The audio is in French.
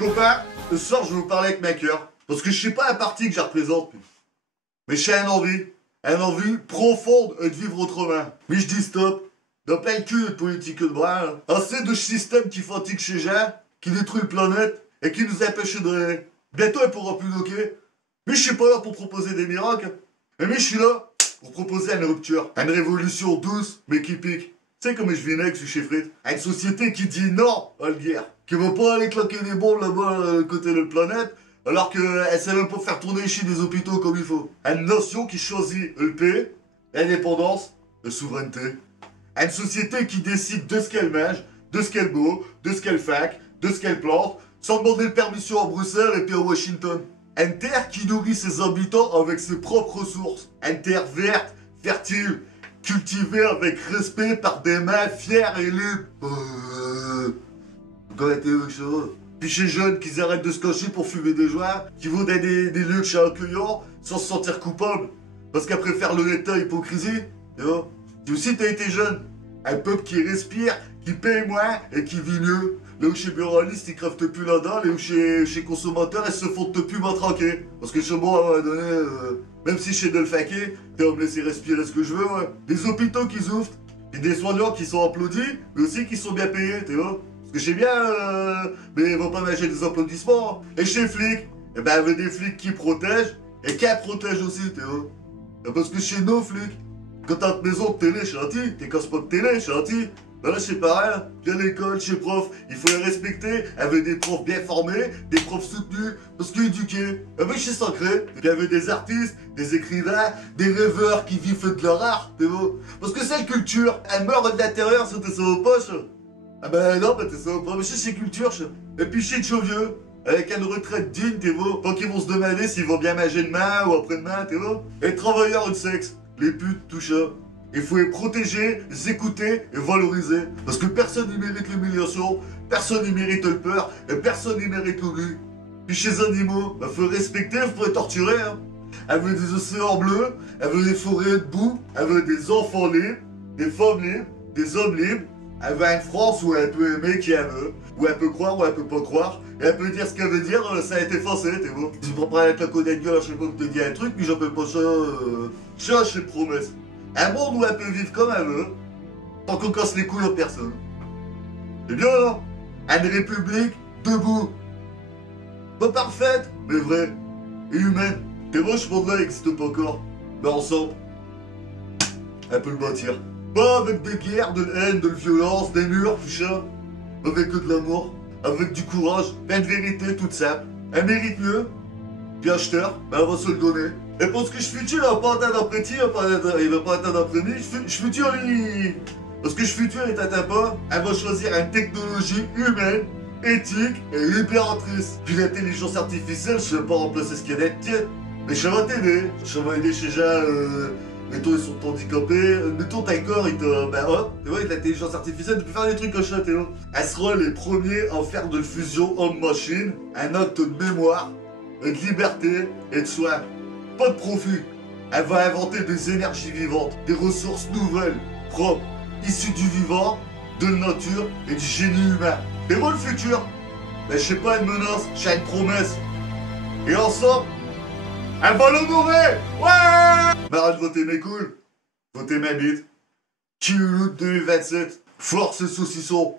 copains, ce soir je vais vous parler avec ma cœur. Parce que je sais pas la partie que je représente. Mais j'ai une envie profonde de vivre autrement. Mais je dis stop. Dans plein de cul de politique de bras, là. Assez de système qui fatigue chez gens, qui détruit la planète et qui nous empêche de rêver. Bientôt elle pourra plus bloquer. Mais je suis pas là pour proposer des miracles. Mais je suis là pour proposer une rupture. Une révolution douce mais qui pique. Tu sais comme je viens avec ce chez Frites. Une société qui dit non à la guerre. Qui va pas aller claquer des bombes là-bas côté de la planète. Alors qu'elle sait même pas faire tourner ici des hôpitaux comme il faut. Une nation qui choisit le paix, l'indépendance, la souveraineté. Une société qui décide de ce qu'elle mange, de ce qu'elle boit, de ce qu'elle fait, de ce qu'elle plante, sans demander de permission à Bruxelles et puis à Washington. Une terre qui nourrit ses habitants avec ses propres ressources. Une terre verte, fertile, cultivée avec respect par des mains fières et libres. Vous connaissez avec ça? Puis chez jeunes qui arrêtent de se cacher pour fumer des joints, qui vont dans des lieux chez accueillants sans se sentir coupables, parce qu'elle préfère l'honnêteté à l'hypocrisie, tu vois. Tu aussi t'as été jeune, un peuple qui respire, qui paye moins et qui vit mieux. Là où chez buralistes ils crèvent plus la dalle, et où chez consommateurs ils se font plus matraquer. Parce que chez moi à un moment donné, même si je sais de le faquer, t'es à me laisser respirer ce que je veux, ouais. Des hôpitaux qui ouvrent, et des soignants qui sont applaudis, mais aussi qui sont bien payés, tu vois. Parce que je sais bien, mais ils vont pas mâcher des applaudissements. Et chez les flics, eh ben, il y a des flics qui protègent, et qui protègent aussi, tu vois. Et parce que chez nos flics, quand t'as une maison de télé, chantier, t'es casse pas de télé, chantier. Ben là, c'est pareil, puis à l'école, chez prof, il faut les respecter, avec des profs bien formés, des profs soutenus, parce qu'éduqués. Et ben, c'est sacré. Et puis, il y avait des artistes, des écrivains, des rêveurs qui vivent de leur art, tu vois. Parce que cette culture, elle meurt de l'intérieur, sur tes sauves poches. Ah ben non, ben t'es sauves pas, mais c'est culture, et puis chez vieux, avec une retraite digne, tu vois, pas qu'ils vont se demander s'ils vont bien manger demain ou après-demain, tu vois. Et travailleurs de sexe, les putes, tout ça. Il faut les protéger, les écouter et valoriser. Parce que personne n'y mérite l'humiliation, personne n'y mérite le peur, et personne n'y mérite l'oubli. Puis chez les animaux, bah faut les respecter, faut les torturer, hein. Elle veut des océans bleus, elle veut des forêts de boue, elle veut des enfants libres, des femmes libres, des hommes libres. Elle veut une France où elle peut aimer qui elle veut, où elle peut croire, où elle peut pas croire, et elle peut dire ce qu'elle veut dire, ça a été forcé, t'es bon. Tu prends pas avec la côte de gueule, je sais pas que te dis un truc, puis j'appelle pas ça, c'est promesse. Un monde où elle peut vivre comme elle veut, tant qu'on casse les couilles à personne. C'est bien, non? Une république debout. Pas parfaite, mais vraie. Et humaine. T'es bon, ce monde-là n'existe pas encore. Mais ensemble, elle peut le bâtir. Pas avec des guerres, de la haine, de la violence, des murs, tout ça. Avec de l'amour, avec du courage, plein de vérité toute simple. Elle mérite mieux. Puis acheteur, ben elle va se le donner. Et parce que je futur, il va pas atteindre après-midi, il va pas atteindre après-midi, je futur, lui... Parce que je futur, il t'atteint pas, elle va choisir une technologie humaine, éthique et libératrice. Puis l'intelligence artificielle, je vais pas remplacer ce qu'il y a d'être, tiens. Mais ça va t'aider, ça va aider chez gens, mettons, ils sont handicapés, mettons, t'as un corps, il te... Ben hop, tu vois, avec l'intelligence artificielle, tu peux faire des trucs comme ça, tu vois. Elle sera les premiers à faire de fusion homme-machine, un acte de mémoire, de liberté et de soin. Pas de profit. Elle va inventer des énergies vivantes, des ressources nouvelles, propres, issues du vivant, de la nature et du génie humain. Et moi le futur, ben je sais pas une menace, j'ai une promesse. Et ensemble, elle va l'honorer. Ouais. Mais arrête de voter mes couilles, votez ma bite. Qui 2027, force et saucisson.